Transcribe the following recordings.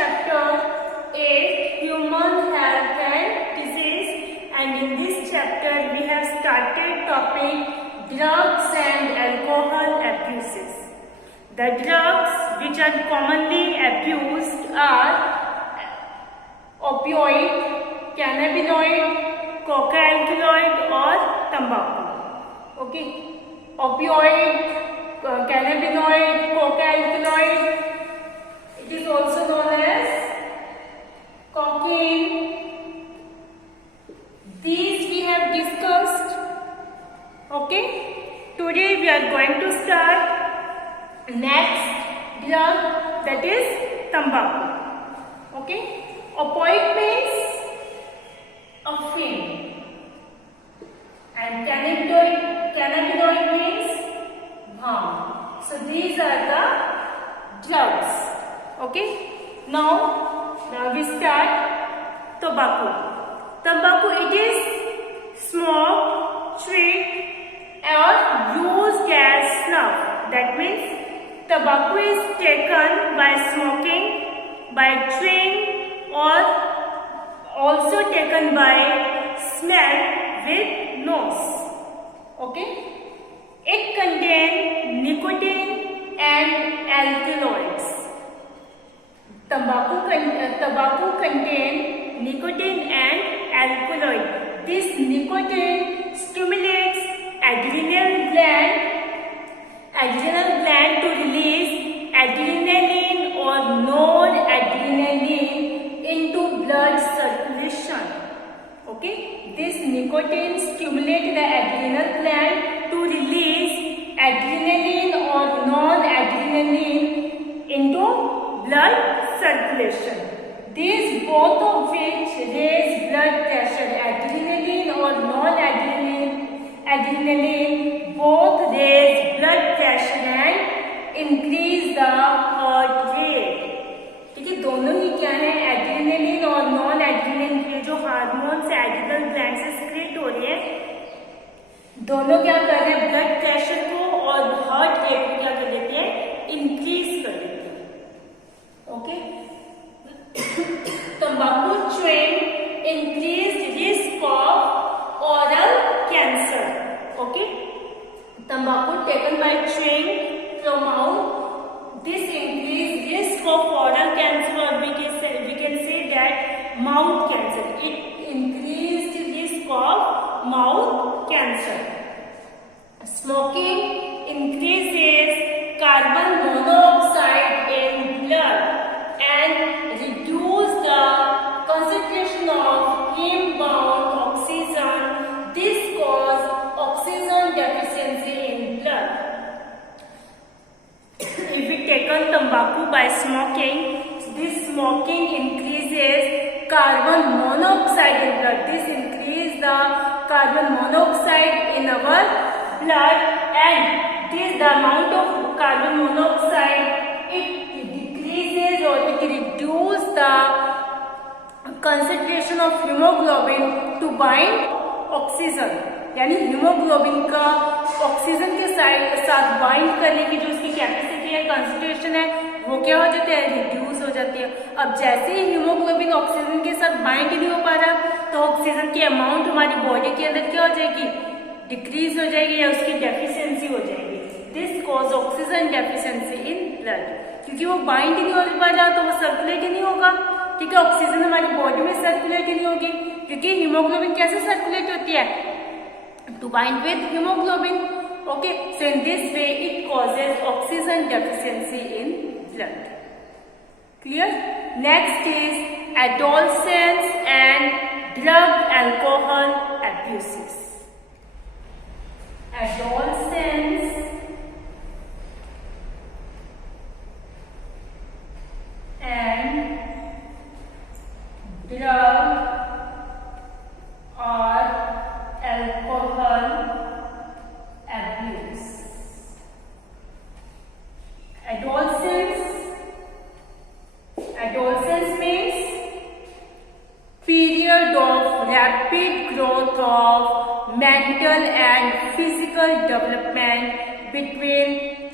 chapter 8 Human Health and Disease, and in this chapter we have started topic drugs and alcohol abuses. The drugs which are commonly abused are opioid, cannabinoid, coca-alkaloid or tobacco. Okay, opioid, cannabinoid, coca-alkaloid. It is also known as cocaine. These we have discussed. Okay, today we are going to start next drug, that is tobacco. Okay, opioid means affine, and cannabinoid means bhang. So these are the drugs. Okay, now we start tobacco. Tobacco, it is smoked, chewed or used as snuff. That means tobacco is taken by smoking, by chewing, or also taken by smell with nose. Okay, it contains nicotine and alkaloids. Tobacco contains nicotine and alkaloid. This nicotine stimulates adrenal gland to release adrenaline or noradrenaline into blood circulation. Okay, this nicotine stimulates the adrenal gland to release adrenaline or noradrenaline into blood circulation. These both of which raise blood pressure. Adrenaline or adrenaline both raise blood pressure and increase the heart rate. ठीक है, दोनों ही क्या है, adrenaline और non adrenaline के जो hormones adrenal gland से secrete हो रहे हैं, दोनों क्या कर रहे हैं, ब्लड प्रेशर को और हार्ट रेट को क्या कर देते हैं, इंक्रीज कर देते हैं. Okay, tobacco chewing increased risk of oral cancer. Okay, tobacco taken by chewing from mouth, this increased risk of oral cancer, or we can say that mouth cancer. It increased risk of mouth cancer. Smoking increases carbon monoxide in blood and reduce the concentration of heme-bound oxygen. This causes oxygen deficiency in blood. If we take on tobacco by smoking, this smoking increases carbon monoxide in blood. This increases the carbon monoxide in our blood, and this the amount of carbon monoxide, it decreases or it reduces the concentration of hemoglobin to bind oxygen. यानी haemoglobin का oxygen के साथ bind करने की जो उसकी capacity है, concentration है, वो क्या हो जाती है, रिड्यूस हो जाती है. अब जैसे ही हीमोग्लोबिन ऑक्सीजन के साथ बाइंड नहीं हो पा रहा, तो ऑक्सीजन की अमाउंट हमारी बॉडी के अंदर क्या हो जाएगी, डिक्रीज हो जाएगी या उसकी डेफिशिएंसी हो जाएगी. This cause oxygen deficiency in blood. क्योंकि वो बाइंड नहीं हो पा रहा, तो वो सर्कुलेट ही नहीं होगा. ठीक है, ऑक्सीजन हमारी बॉडी में सर्कुलेट ही नहीं होगी, क्योंकि हीमोग्लोबिन कैसे सर्कुलेट होती है, to bind with hemoglobin. Okay, so in this way it causes oxygen deficiency in blood. Clear? Next is adolescence and drug alcohol abuses. Adolescence and drug or alcohol abuse. Adolescence means period of rapid growth of mental and physical development between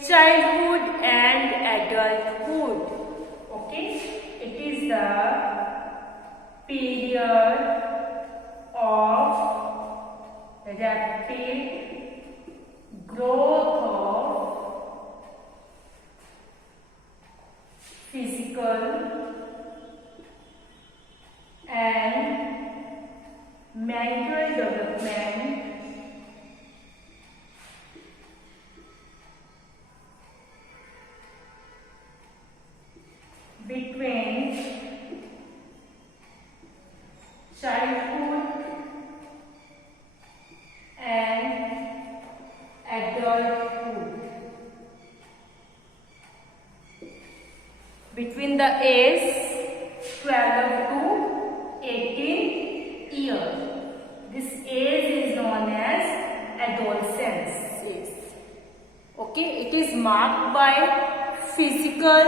childhood and adulthood. Okay, it is period of rapid growth of physical and mental development between childhood and adulthood, between the age 12 to 18 years. This age is known as adolescence age. Okay, it is marked by physical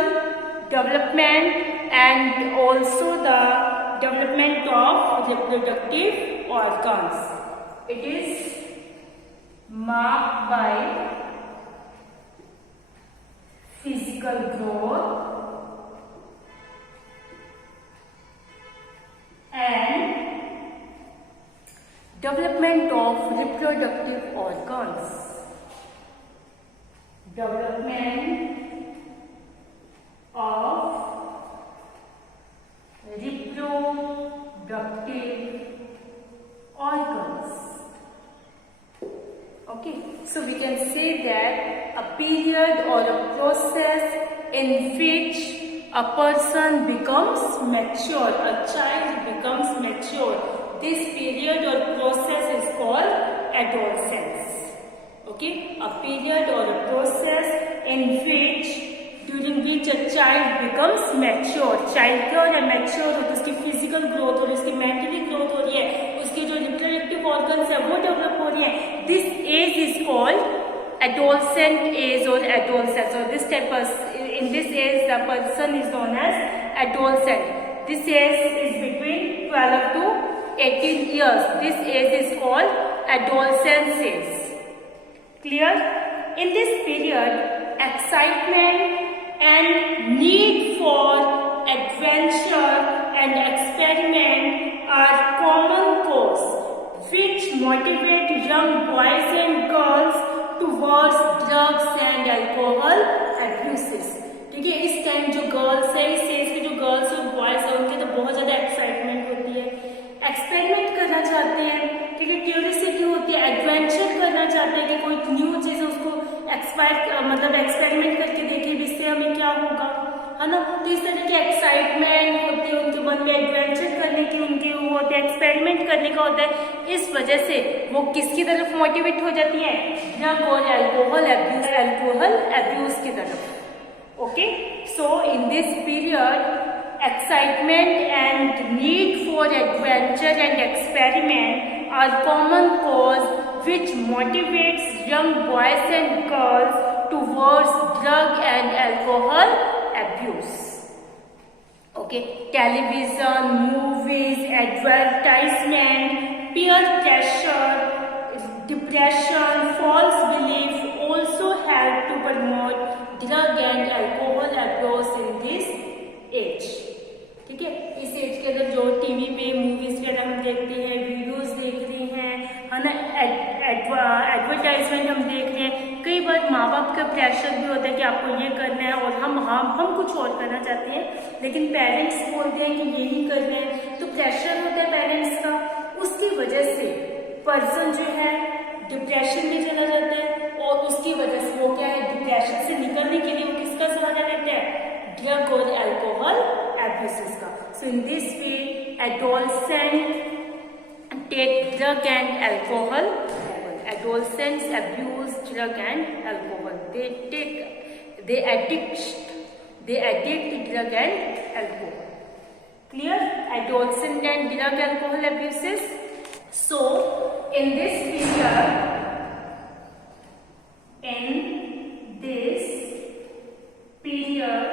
development and also the development of reproductive organs. It is marked by physical growth and development of reproductive organs. Development of reproductive organs. Okay, so we can say that a period or a process in which a person becomes mature, a child becomes mature. This period or process is called adolescence. Okay, a period or a process in which during which a child becomes mature. Child क्या हो रहा है? Mature हो, तो उसकी physical growth और उसकी mentally growth हो रही है, उसके जो रिप्रोडक्टिव ऑर्गन्स है वो डेवलप हो रही है. This age is called adolescent age or adolescence. So this type of, in this age the person is known as adolescent. This age is between 12 to 18 years. This age is called adolescence age. Clear? In this period, excitement and need for adventure and experiment are common cause which motivate young boys and girls towards drugs and alcohol abuses. ठीक है, इस time जो girls है, इस as के जो girls और boys है, उनके तो बहुत ज्यादा एक्साइटमेंट होती है, एक्सपेरिमेंट करना चाहते हैं. ठीक है, क्यूरियोसिटी होती है, एडवेंचर करना चाहते हैं कि कोई न्यू चीज उसको मतलब एक्सपेरिमेंट करके देखे जिससे हमें क्या होगा, है ना. तो इस तरह की एक्साइटमेंट होती है उनके मन में, एडवेंचर करने की उनके वो होते हैं, एक्सपेरिमेंट करने का होता है. इस वजह से वो किसकी तरफ मोटिवेट हो जाती है? ड्रग और अल्कोहल अब्यूज की तरफ. Okay, so in this period excitement and need for adventure and experiment are common cause which motivates young boys and girls towards drug and alcohol abuse. Okay, television, movies, advertisement, peer pressure, depression, false belief also help to promote drug and alcohol abuse in this age. ठीक है, इस as के अंदर जो TV पे movies वगैरह हम देखते हैं, वीडियोस देख रहे हैं, है ना, एडवर्टाइजमेंट हम देख रहे हैं. कई बार माँ बाप का प्रेशर भी होता है कि आपको ये करना है और हम कुछ और करना चाहते हैं, लेकिन पेरेंट्स बोलते हैं कि यही करना है, तो प्रेशर होता है पेरेंट्स का. उसकी वजह से पर्सन जो है डिप्रेशन में चला जाता है और उसकी वजह से वो क्या है, डिप्रेशन से निकलने के लिए वो किसका सहारा लेते हैं? ड्रग और अल्कोहल abuses का. So in this way, adolescents take drug and alcohol. Adolescents abuse drug and alcohol. They addict drug and alcohol. Clear? Adolescent and drug alcohol abuses. So in this period,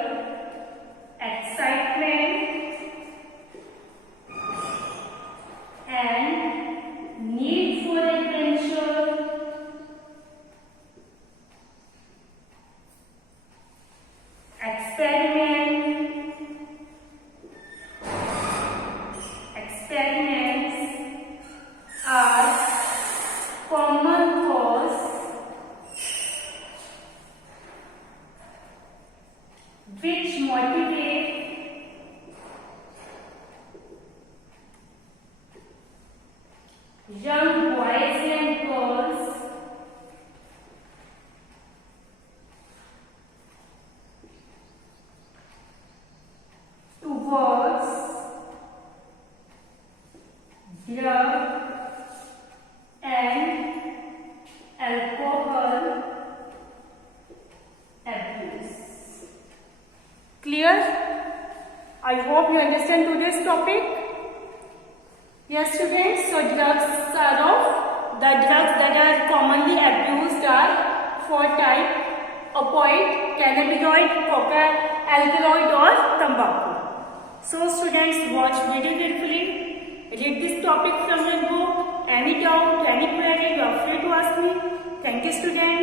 excitement and need for adventure, experiment understand today's topic? Yes, students. So drugs are of the drugs that are commonly abused are four type: opioid, cannabinoid, cocaine, alkaloid, or tobacco. So students, watch video carefully. Read this topic from your book. Any doubt, any query, you are free to ask me. Thank you, students.